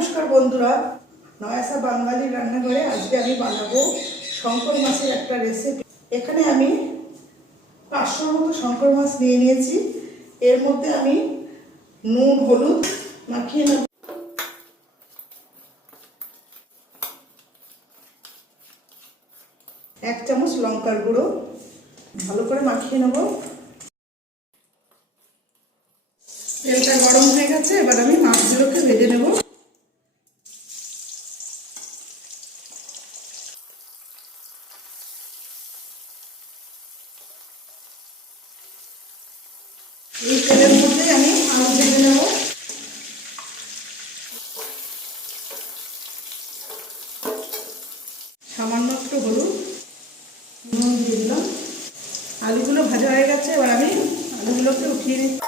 নমস্কার বন্ধুরা, নয়াসা বাঙালি রান্নাঘরে আজকে আমি বানাবো শঙ্কর মাছের একটা রেসিপি। এখানে আমি 500 মতো শঙ্কর মাছ নিয়ে নিয়েছি। এর মধ্যে আমি নুন হলুদ মাখিয়ে নেব। এক চামচ লঙ্কার গুঁড়ো ভালো করে মাখিয়ে নেব। তেলটা গরম হয়ে গেছে, এবার আমি মাছগুলোকে ভেজে নেব। এই তেলের মধ্যে আমি আলু ভেজে নেব। সামান্য একটু হলুদ, নুন দিয়ে দিলাম। আলুগুলো ভাজা হয়ে গেছে, এবার আমি আলুগুলোকে উঠিয়ে নিচ্ছি।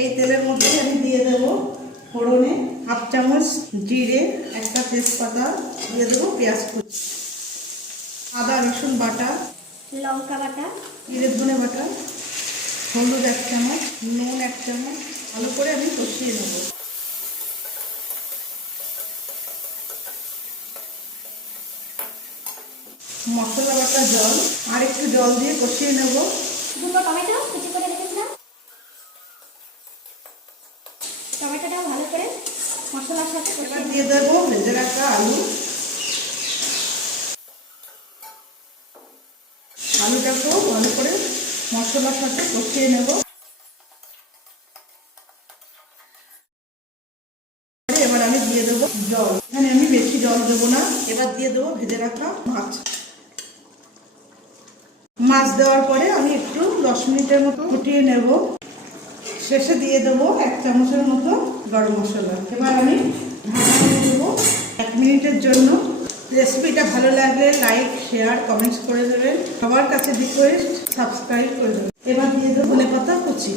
এই তেলের মধ্যে আমি দিয়ে দেবো ফোড়নে হাফ চামচ জিরে, একটা তেজপাতা দিয়ে দেবো, পেঁয়াজ কুচি, আদা রসুন বাটা, লঙ্কা বাটা, জিরে ধনে বাটা, হলুদ 1 চামচ, নুন 1 চামচ। ভালো করে আমি কষিয়ে নেব। মশলা বাটা জল আর একটু জল দিয়ে কষিয়ে নেব। দুটো টমেটো কুচি করে রেখেছিলাম, টমেটোটাও ভালো করে মশলার সাথে এবার দিয়ে দেবো ভেজে রাখা আলু। আলুটাকেও ভালো করে মশলার সাথে কষিয়ে নেব। এবার আমি দিয়ে দেবো জল। এখানে আমি বেশি জল দেবো না। এবার দিয়ে দেবো ভেজে রাখা মাছ। মাছ দেওয়ার পরে আমি একটু 10 মিনিটের মতো ফুটিয়ে নেব। শেষে দিয়ে দেবো 1 চামচের মতো গরম মশলা। এবার আমি ঢাকা দিয়ে দেবো 1 মিনিটের জন্য। রেসিপিটা ভালো লাগলে লাইক, শেয়ার, কমেন্টস করে দেবেন। সবার কাছে রিকোয়েস্ট সাবস্ক্রাইব করে দেবেন। এবার দিয়ে দেবো ধনেপাতা কুচি।